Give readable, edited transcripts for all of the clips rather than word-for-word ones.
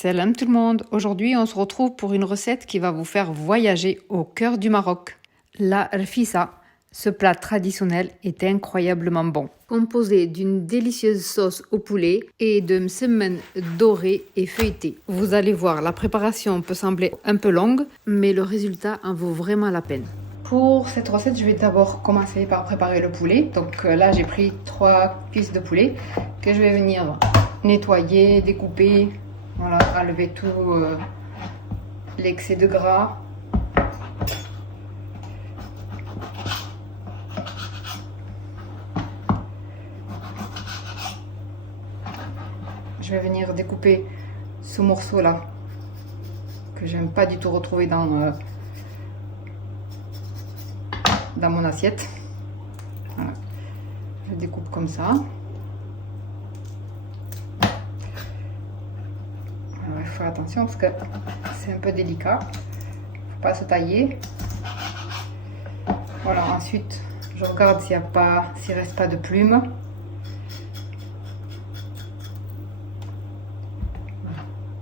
Salam tout le monde, aujourd'hui on se retrouve pour une recette qui va vous faire voyager au cœur du Maroc. La rfissa, ce plat traditionnel est incroyablement bon. Composé d'une délicieuse sauce au poulet et de msemen doré et feuilleté. Vous allez voir, la préparation peut sembler un peu longue, mais le résultat en vaut vraiment la peine. Pour cette recette, je vais d'abord commencer par préparer le poulet. Donc là, j'ai pris 3 cuisses de poulet que je vais venir nettoyer, découper. Voilà, enlever tout l'excès de gras. Je vais venir découper ce morceau là que j'aime pas du tout retrouver dans mon assiette. Voilà. Je découpe comme ça. Alors, il faut faire attention parce que c'est un peu délicat. Faut pas se tailler. Voilà. Ensuite, je regarde s'il reste pas de plumes.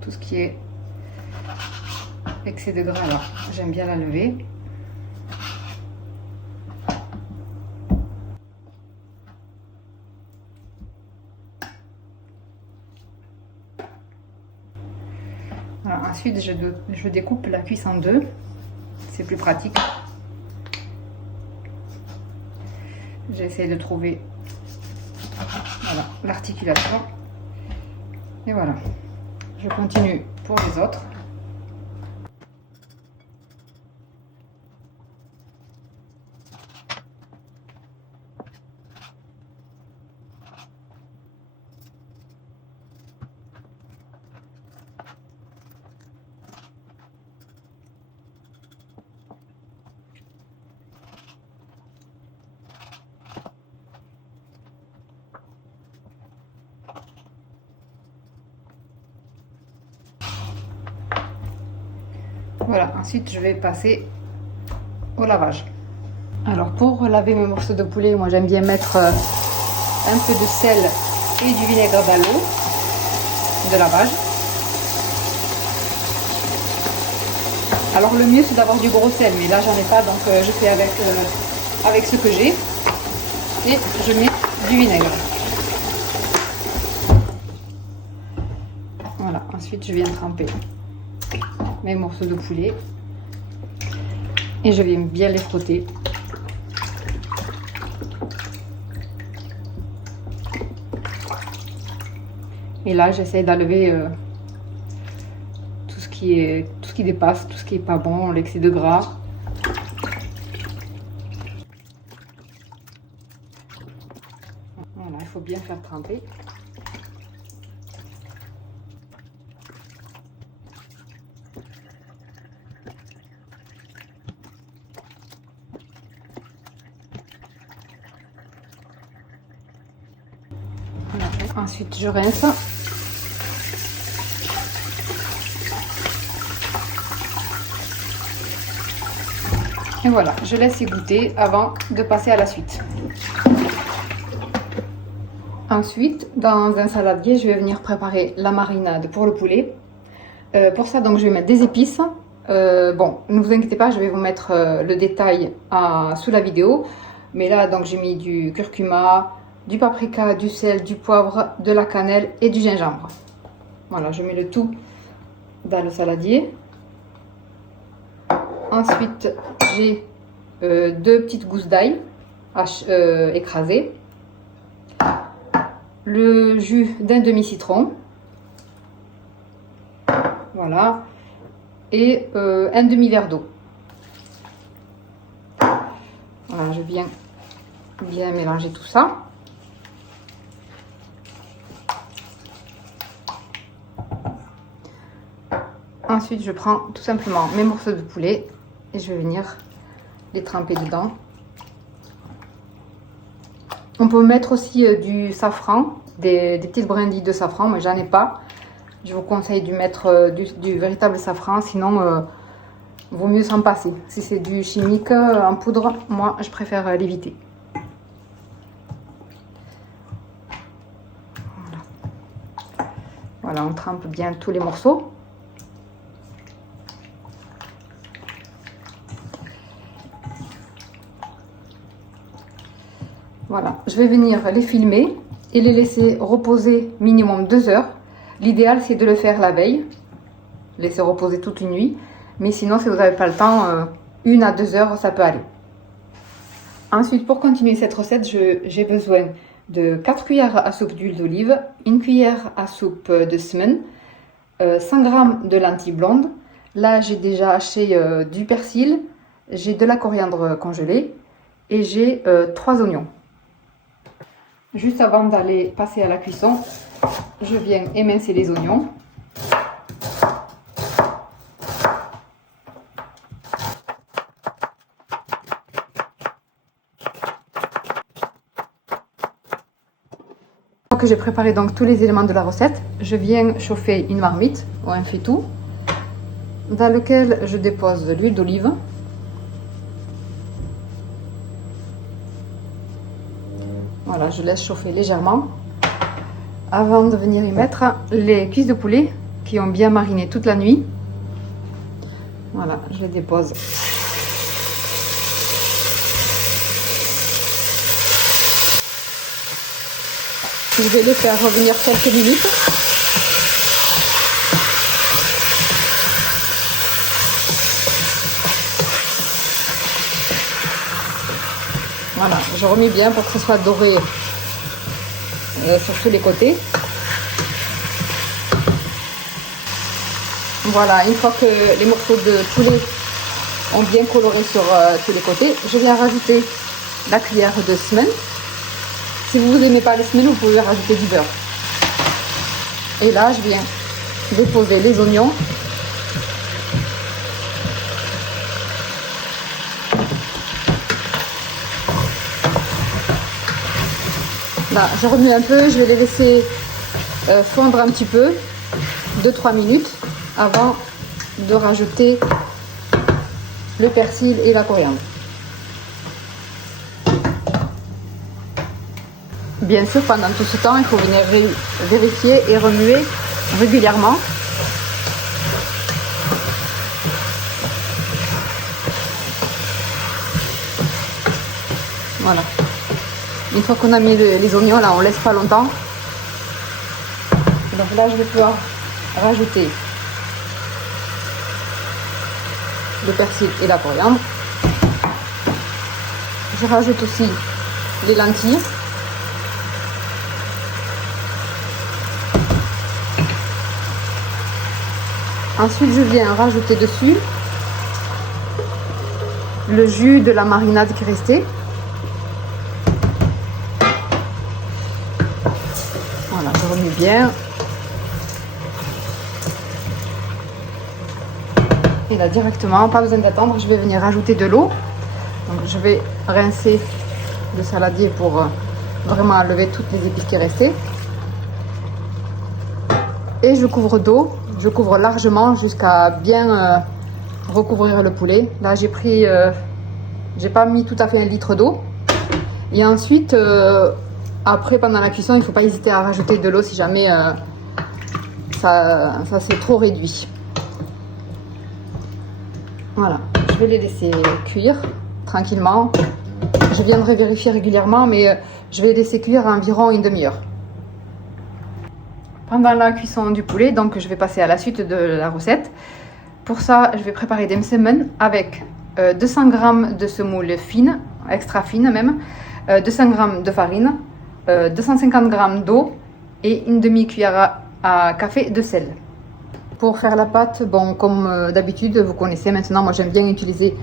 Tout ce qui est excès de gras là, j'aime bien la lever. Voilà, ensuite je découpe la cuisse en deux, c'est plus pratique. J'essaie de trouver l'articulation et voilà. Je continue pour les autres. Voilà, ensuite je vais passer au lavage. Alors pour laver mes morceaux de poulet, moi j'aime bien mettre un peu de sel et du vinaigre dans l'eau de lavage. Alors le mieux c'est d'avoir du gros sel, mais là j'en ai pas, donc je fais avec ce que j'ai et je mets du vinaigre. Voilà, ensuite je viens tremper mes morceaux de poulet et je vais bien les frotter. Et là j'essaie d'enlever tout ce qui dépasse, tout ce qui est pas bon, l'excès de gras. Voilà, il faut bien faire tremper. Ensuite, je rince. Et voilà, je laisse égoutter avant de passer à la suite. Ensuite, dans un saladier, je vais venir préparer la marinade pour le poulet. Pour ça, donc, je vais mettre des épices. Bon, ne vous inquiétez pas, je vais vous mettre le détail sous la vidéo. Mais là, donc, j'ai mis du curcuma, du paprika, du sel, du poivre, de la cannelle et du gingembre. Voilà, je mets le tout dans le saladier. Ensuite, j'ai 2 petites gousses d'ail écrasées, le jus d'un demi-citron, voilà, et un demi-verre d'eau. Voilà, je viens bien mélanger tout ça. Ensuite, je prends tout simplement mes morceaux de poulet et je vais venir les tremper dedans. On peut mettre aussi du safran, des petites brindilles de safran, mais j'en ai pas. Je vous conseille de mettre du véritable safran, sinon vaut mieux s'en passer. Si c'est du chimique en poudre, moi je préfère l'éviter. Voilà, on trempe bien tous les morceaux. Voilà, je vais venir les filmer et les laisser reposer minimum 2 heures. L'idéal, c'est de le faire la veille, laisser reposer toute une nuit. Mais sinon, si vous n'avez pas le temps, 1 à 2 heures, ça peut aller. Ensuite, pour continuer cette recette, j'ai besoin de 4 cuillères à soupe d'huile d'olive, 1 cuillère à soupe de semen, 100 g de lentilles blondes. Là, j'ai déjà haché du persil, j'ai de la coriandre congelée et j'ai 3 oignons. Juste avant d'aller passer à la cuisson, je viens émincer les oignons. Que j'ai préparé donc tous les éléments de la recette, je viens chauffer une marmite ou un faitout dans lequel je dépose de l'huile d'olive, voilà, je laisse chauffer légèrement avant de venir y mettre les cuisses de poulet qui ont bien mariné toute la nuit. Voilà, je les dépose. Je vais les faire revenir quelques minutes. Voilà, je remets bien pour que ce soit doré sur tous les côtés. Voilà, une fois que les morceaux de poulet ont bien coloré sur tous les côtés, je viens rajouter la cuillère de semen. Si vous n'aimez pas les semelles, vous pouvez rajouter du beurre. Et là, je viens déposer les oignons. Là, je remue un peu, je vais les laisser fondre un petit peu, 2-3 minutes, avant de rajouter le persil et la coriandre. Bien sûr, pendant tout ce temps, il faut venir vérifier et remuer régulièrement. Voilà. Une fois qu'on a mis les oignons, là, on laisse pas longtemps. Donc là, je vais pouvoir rajouter le persil et la coriandre. Je rajoute aussi les lentilles. Ensuite, je viens rajouter dessus le jus de la marinade qui restait. Voilà, je remets bien. Et là, directement, pas besoin d'attendre, je vais venir rajouter de l'eau. Donc, je vais rincer le saladier pour vraiment enlever toutes les épices qui restaient. Et je couvre d'eau. Je couvre largement jusqu'à bien recouvrir le poulet. Là, j'ai pris, j'ai pas mis tout à fait 1 litre d'eau. Et ensuite, après, pendant la cuisson, il ne faut pas hésiter à rajouter de l'eau si jamais ça s'est trop réduit. Voilà, je vais les laisser cuire tranquillement. Je viendrai vérifier régulièrement, mais je vais les laisser cuire environ 1 demi-heure. Pendant la cuisson du poulet, donc je vais passer à la suite de la recette. Pour ça, je vais préparer des msemen avec 200 g de semoule fine, extra fine même, 200 g de farine, 250 g d'eau et 1 demi-cuillère à café de sel. Pour faire la pâte, bon, comme d'habitude, vous connaissez maintenant, moi j'aime bien utiliser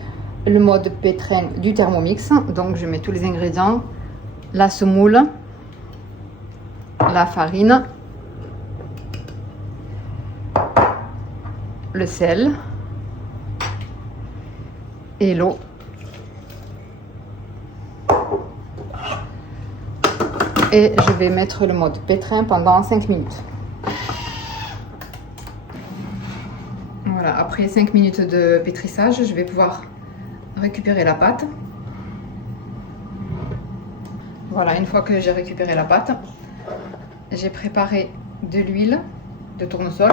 le mode pétrin du Thermomix. Donc je mets tous les ingrédients, la semoule, la farine, le sel et l'eau. Et je vais mettre le mode pétrin pendant 5 minutes. Voilà, après 5 minutes de pétrissage, je vais pouvoir récupérer la pâte. Voilà, une fois que j'ai récupéré la pâte, j'ai préparé de l'huile de tournesol,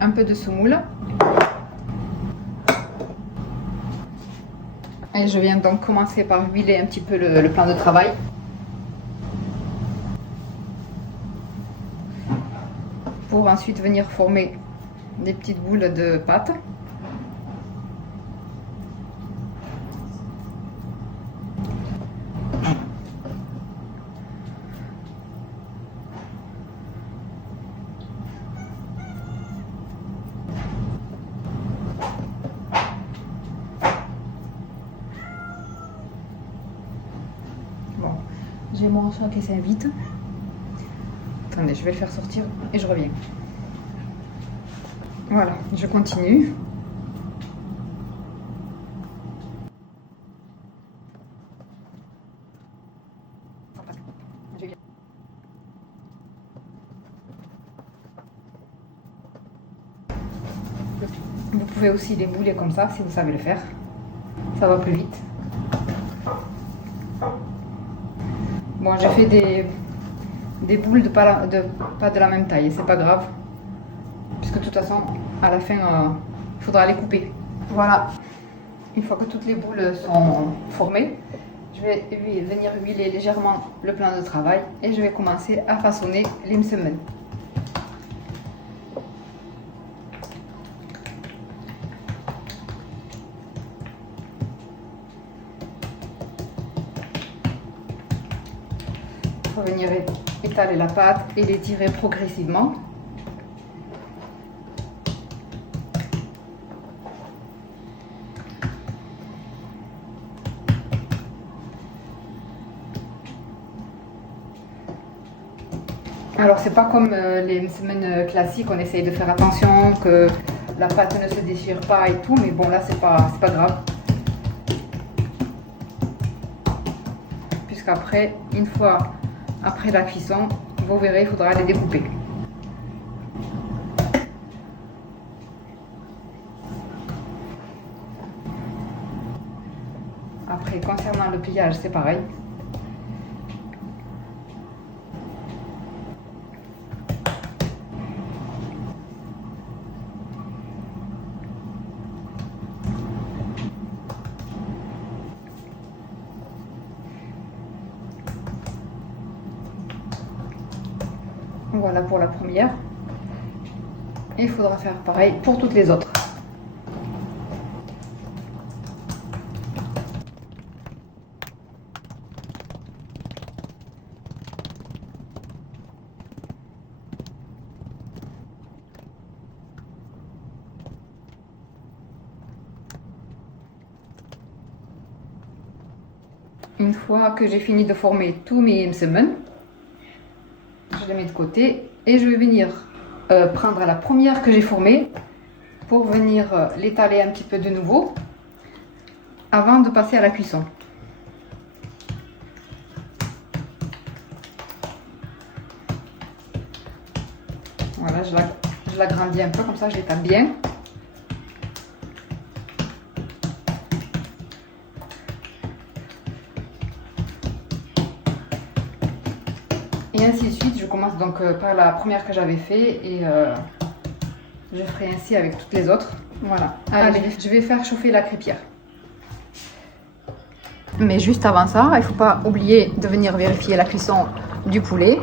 un peu de semoule. Et je viens donc commencer par huiler un petit peu le plan de travail. Pour ensuite venir former des petites boules de pâte. Bon, j'ai mon chat qui s'invite. Attendez, je vais le faire sortir et je reviens. Voilà, je continue. Vous pouvez aussi les bouler comme ça si vous savez le faire. Ça va plus vite. Bon, j'ai fait des boules de pas de la même taille, c'est pas grave. Puisque de toute façon, à la fin, il faudra les couper. Voilà. Une fois que toutes les boules sont formées, je vais venir huiler légèrement le plan de travail et je vais commencer à façonner les msemen. Il faut venir étaler la pâte et l'étirer progressivement. Alors c'est pas comme les semaines classiques, on essaye de faire attention que la pâte ne se déchire pas et tout, mais bon là c'est pas grave. Puisqu'après, une fois après la cuisson, vous verrez, il faudra les découper. Après, concernant le pliage, c'est pareil. Voilà pour la première. Et il faudra faire pareil pour toutes les autres. Une fois que j'ai fini de former tous mes msemen, je les mets de côté et je vais venir prendre la première que j'ai formée pour venir l'étaler un petit peu de nouveau avant de passer à la cuisson. Voilà, je l'agrandis un peu, comme ça je l'étale bien. Et ainsi de suite, je commence donc par la première que j'avais fait et je ferai ainsi avec toutes les autres. Voilà, allez, je vais faire chauffer la crêpière. Mais juste avant ça, il ne faut pas oublier de venir vérifier la cuisson du poulet.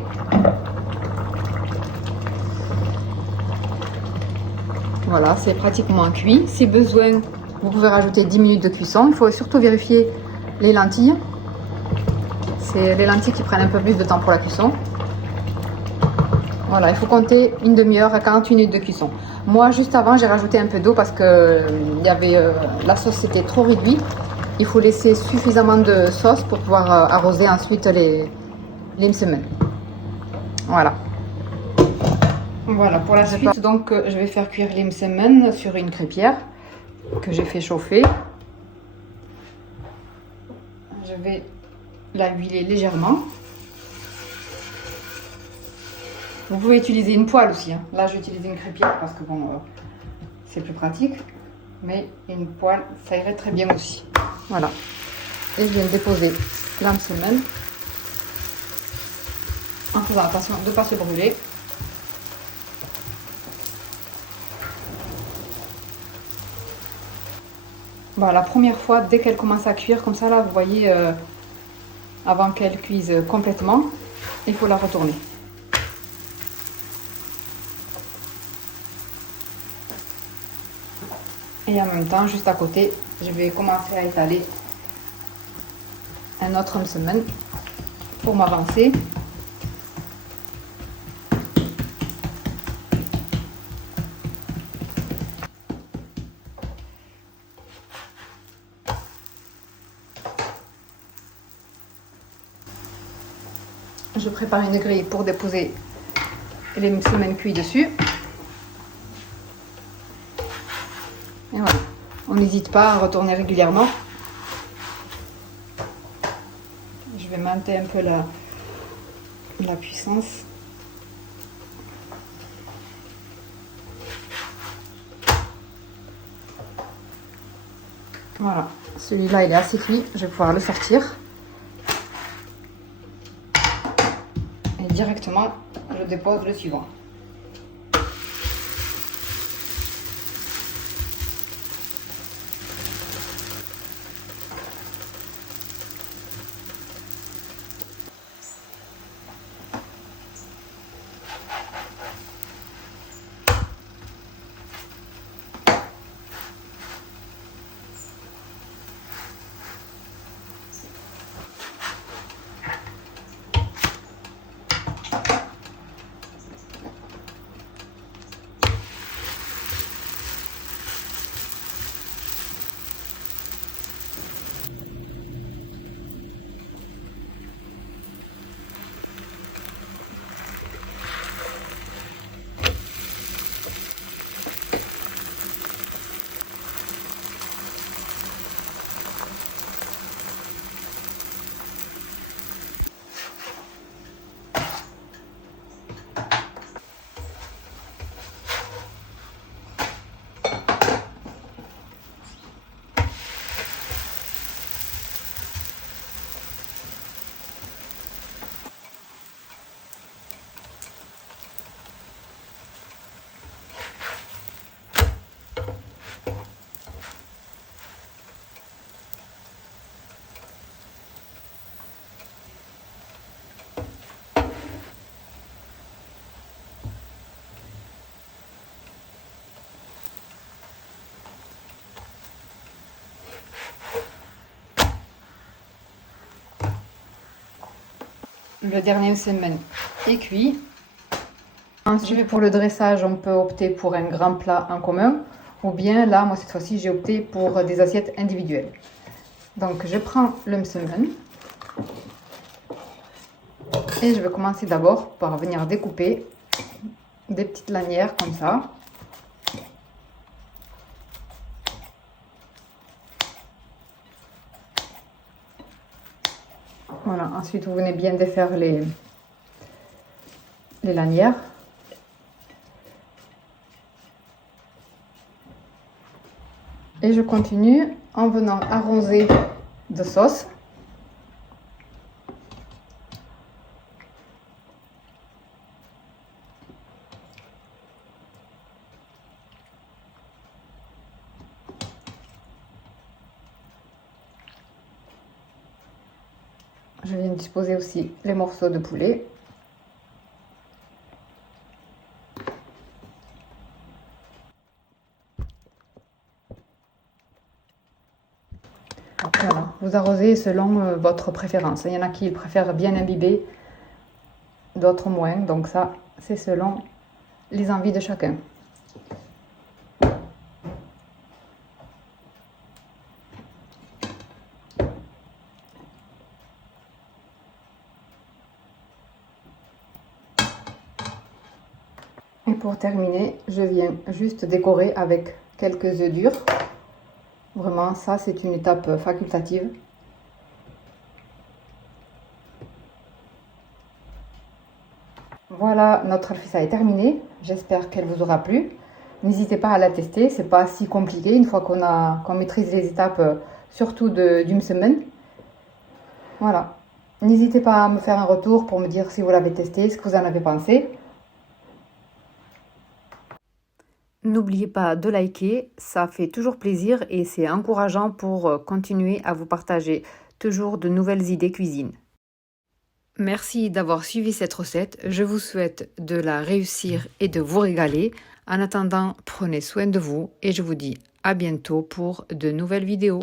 Voilà, c'est pratiquement cuit. Si besoin, vous pouvez rajouter 10 minutes de cuisson. Il faut surtout vérifier les lentilles. C'est les lentilles qui prennent un peu plus de temps pour la cuisson. Voilà, il faut compter une demi-heure à 40 minutes de cuisson. Moi, juste avant, j'ai rajouté un peu d'eau parce que la sauce était trop réduite. Il faut laisser suffisamment de sauce pour pouvoir arroser ensuite les msemen. Voilà. Voilà, pour la suite, donc, je vais faire cuire les msemen sur une crêpière que j'ai fait chauffer. Je vais la huiler légèrement. Vous pouvez utiliser une poêle aussi. Hein. Là, j'ai utilisé une crêpière parce que bon, c'est plus pratique. Mais une poêle, ça irait très bien aussi. Voilà. Et je viens de déposer la msemen en faisant attention de ne pas se brûler. Bon, la première fois, dès qu'elle commence à cuire, comme ça là, vous voyez, avant qu'elle cuise complètement, il faut la retourner. Et en même temps, juste à côté, je vais commencer à étaler un autre semaine pour m'avancer. Je prépare une grille pour déposer les semaines cuites dessus. Et voilà. On n'hésite pas à retourner régulièrement. Je vais monter un peu la puissance. Voilà, celui-là il est assez cuit, je vais pouvoir le sortir. Et directement, je dépose le suivant. Le dernier semaine est cuit. Ensuite, pour le dressage, on peut opter pour un grand plat en commun. Ou bien là, moi cette fois-ci, j'ai opté pour des assiettes individuelles. Donc je prends le msemen. Et je vais commencer d'abord par venir découper des petites lanières comme ça. Voilà, ensuite vous venez bien défaire les lanières. Et je continue en venant arroser de sauce. Je viens disposer aussi les morceaux de poulet. Voilà, vous arrosez selon votre préférence. Il y en a qui préfèrent bien imbiber, d'autres moins. Donc ça, c'est selon les envies de chacun. Et pour terminer, je viens juste décorer avec quelques œufs durs. Vraiment, ça, c'est une étape facultative. Voilà, notre alfissa est terminée. J'espère qu'elle vous aura plu. N'hésitez pas à la tester, c'est pas si compliqué une fois qu'on maîtrise les étapes, surtout d'une semaine. Voilà. N'hésitez pas à me faire un retour pour me dire si vous l'avez testé, ce que vous en avez pensé. N'oubliez pas de liker, ça fait toujours plaisir et c'est encourageant pour continuer à vous partager toujours de nouvelles idées cuisine. Merci d'avoir suivi cette recette, je vous souhaite de la réussir et de vous régaler. En attendant, prenez soin de vous et je vous dis à bientôt pour de nouvelles vidéos.